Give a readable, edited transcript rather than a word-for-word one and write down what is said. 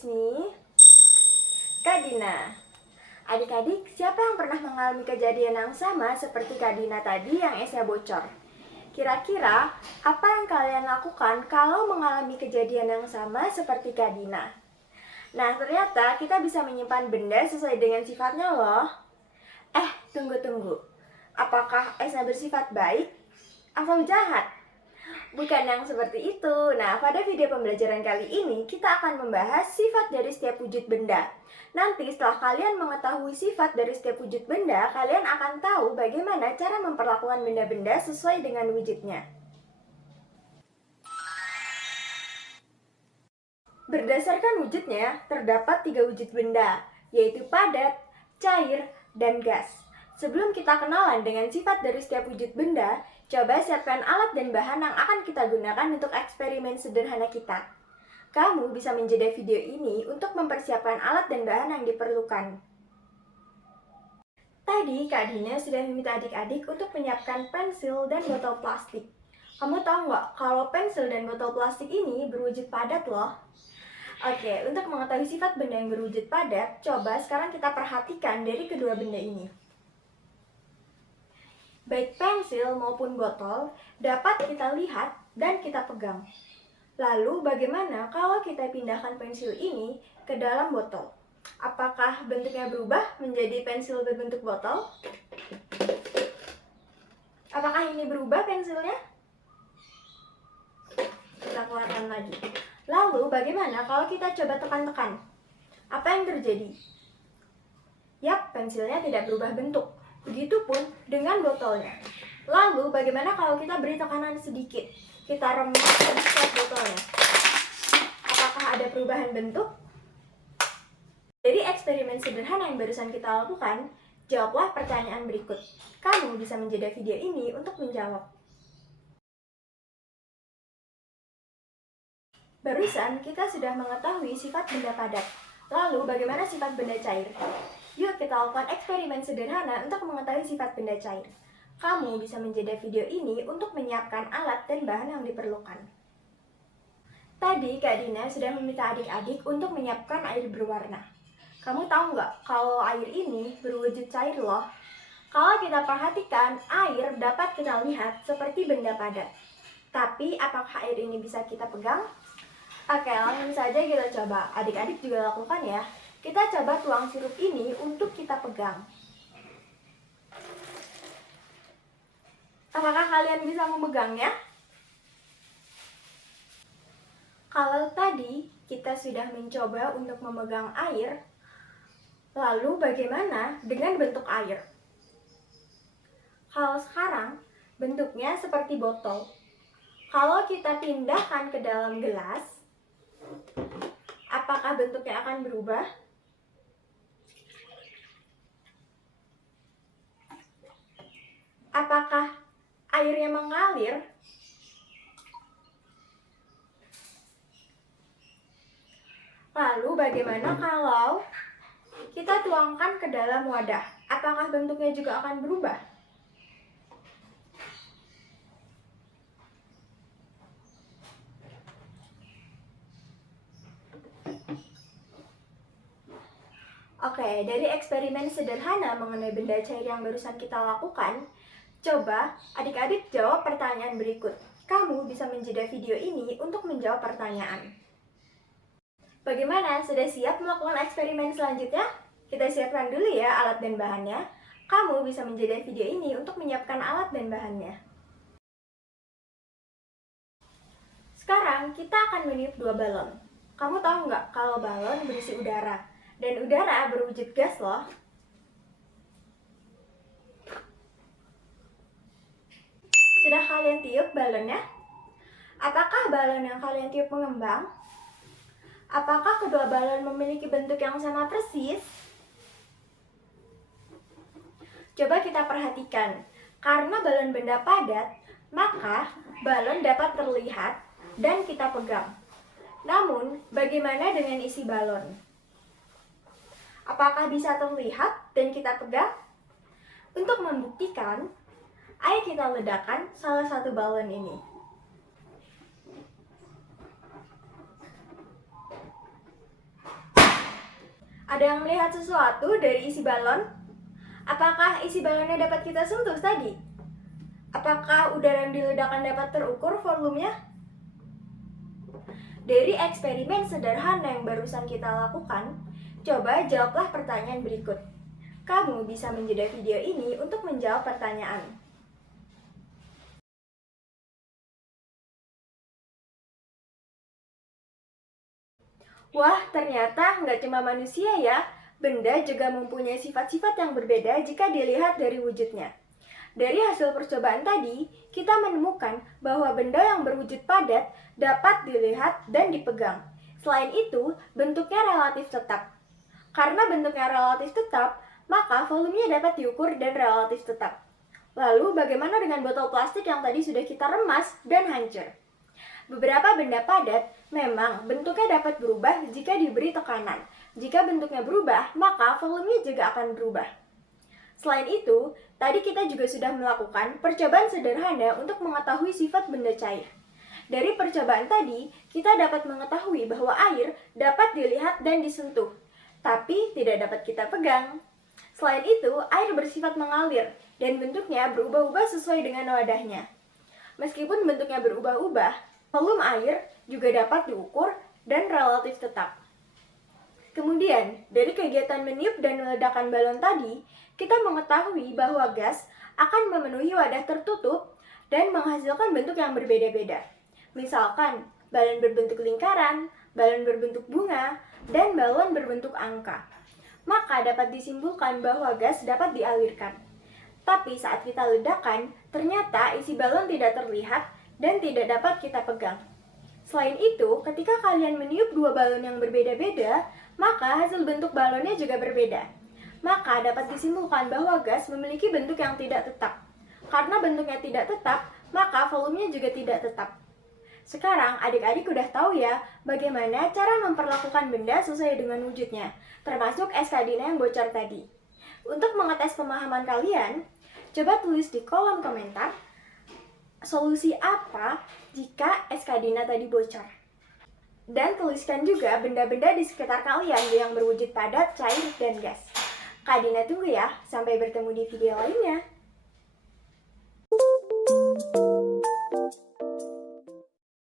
it's me, Kak Dina. Adik-adik, siapa yang pernah mengalami kejadian yang sama seperti Kak Dina tadi yang esnya bocor? Kira-kira, apa yang kalian lakukan kalau mengalami kejadian yang sama seperti Kak Dina? Nah, ternyata kita bisa menyimpan benda sesuai dengan sifatnya loh. Tunggu. Apakah esnya bersifat baik atau jahat? Bukan yang seperti itu. Nah, pada video pembelajaran kali ini kita akan membahas sifat dari setiap wujud benda. Nanti setelah kalian mengetahui sifat dari setiap wujud benda, kalian akan tahu bagaimana cara memperlakukan benda-benda sesuai dengan wujudnya. Berdasarkan wujudnya, terdapat 3 wujud benda, yaitu padat, cair, dan gas. Sebelum kita kenalan dengan sifat dari setiap wujud benda, coba siapkan alat dan bahan yang akan kita gunakan untuk eksperimen sederhana kita. Kamu bisa menjeda video ini untuk mempersiapkan alat dan bahan yang diperlukan. Tadi Kak Dina sudah meminta adik-adik untuk menyiapkan pensil dan botol plastik. Kamu tahu nggak kalau pensil dan botol plastik ini berwujud padat loh? Oke, untuk mengetahui sifat benda yang berwujud padat, coba sekarang kita perhatikan dari kedua benda ini. Baik pensil maupun botol dapat kita lihat dan kita pegang. Lalu bagaimana kalau kita pindahkan pensil ini ke dalam botol? Apakah bentuknya berubah menjadi pensil berbentuk botol? Apakah ini berubah pensilnya? Kita keluarkan lagi. Lalu bagaimana kalau kita coba tekan-tekan? Apa yang terjadi? Yap, pensilnya tidak berubah bentuk. Begitupun dengan botolnya. Lalu bagaimana kalau kita beri tekanan sedikit? Kita remas sedikit botolnya. Apakah ada perubahan bentuk? Dari eksperimen sederhana yang barusan kita lakukan, jawablah pertanyaan berikut. Kamu bisa menjeda video ini untuk menjawab. Barusan kita sudah mengetahui sifat benda padat. Lalu bagaimana sifat benda cair? Yuk kita lakukan eksperimen sederhana untuk mengetahui sifat benda cair. Kamu bisa menjeda video ini untuk menyiapkan alat dan bahan yang diperlukan. Tadi Kak Dina sudah meminta adik-adik untuk menyiapkan air berwarna. Kamu tahu nggak kalau air ini berwujud cair loh? Kalau kita perhatikan, air dapat kita lihat seperti benda padat. Tapi apakah air ini bisa kita pegang? Oke, langsung saja kita coba. Adik-adik juga lakukan ya. Kita coba tuang sirup ini untuk kita pegang. Apakah kalian bisa memegangnya? Kalau tadi kita sudah mencoba untuk memegang air, lalu bagaimana dengan bentuk air? Kalau sekarang bentuknya seperti botol. Kalau kita pindahkan ke dalam gelas, apakah bentuknya akan berubah? Apakah airnya mengalir? Lalu bagaimana kalau kita tuangkan ke dalam wadah? Apakah bentuknya juga akan berubah? Oke, dari eksperimen sederhana mengenai benda cair yang barusan kita lakukan, coba adik-adik jawab pertanyaan berikut. Kamu bisa menjeda video ini untuk menjawab pertanyaan. Bagaimana? Sudah siap melakukan eksperimen selanjutnya? Kita siapkan dulu ya alat dan bahannya. Kamu bisa menjeda video ini untuk menyiapkan alat dan bahannya. Sekarang kita akan meniup 2 balon. Kamu tahu nggak kalau balon berisi udara? Dan udara berwujud gas loh. Sudah kalian tiup balonnya? Apakah balon yang kalian tiup mengembang? Apakah kedua balon memiliki bentuk yang sama persis? Coba kita perhatikan. Karena balon benda padat, maka balon dapat terlihat dan kita pegang. Namun, bagaimana dengan isi balon? Apakah bisa terlihat dan kita pegang? Untuk membuktikan, ayo kita ledakan salah satu balon ini. Ada yang melihat sesuatu dari isi balon? Apakah isi balonnya dapat kita sentuh tadi? Apakah udara yang diledakkan dapat terukur volumenya? Dari eksperimen sederhana yang barusan kita lakukan, coba jawablah pertanyaan berikut. Kamu bisa menjeda video ini untuk menjawab pertanyaan. Wah, ternyata nggak cuma manusia ya, benda juga mempunyai sifat-sifat yang berbeda jika dilihat dari wujudnya. Dari hasil percobaan tadi, kita menemukan bahwa benda yang berwujud padat dapat dilihat dan dipegang. Selain itu, bentuknya relatif tetap. Karena bentuknya relatif tetap, maka volumenya dapat diukur dan relatif tetap. Lalu, bagaimana dengan botol plastik yang tadi sudah kita remas dan hancur? Beberapa benda padat memang bentuknya dapat berubah jika diberi tekanan. Jika bentuknya berubah, maka volumenya juga akan berubah. Selain itu, tadi kita juga sudah melakukan percobaan sederhana untuk mengetahui sifat benda cair. Dari percobaan tadi, kita dapat mengetahui bahwa air dapat dilihat dan disentuh, tapi tidak dapat kita pegang. Selain itu, air bersifat mengalir dan bentuknya berubah-ubah sesuai dengan wadahnya. Meskipun bentuknya berubah-ubah, volume air juga dapat diukur dan relatif tetap. Kemudian, dari kegiatan meniup dan meledakkan balon tadi, kita mengetahui bahwa gas akan memenuhi wadah tertutup dan menghasilkan bentuk yang berbeda-beda. Misalkan, balon berbentuk lingkaran, balon berbentuk bunga, dan balon berbentuk angka. Maka dapat disimpulkan bahwa gas dapat dialirkan. Tapi saat kita ledakan, ternyata isi balon tidak terlihat dan tidak dapat kita pegang. Selain itu, ketika kalian meniup dua balon yang berbeda-beda, maka hasil bentuk balonnya juga berbeda. Maka dapat disimpulkan bahwa gas memiliki bentuk yang tidak tetap. Karena bentuknya tidak tetap, maka volumenya juga tidak tetap. Sekarang adik-adik udah tahu ya bagaimana cara memperlakukan benda sesuai dengan wujudnya, termasuk SKDina yang bocor tadi. Untuk mengetes pemahaman kalian, coba tulis di kolom komentar solusi apa jika SKDina tadi bocor. Dan tuliskan juga benda-benda di sekitar kalian yang berwujud padat, cair, dan gas. Kak Dina tunggu ya, sampai bertemu di video lainnya.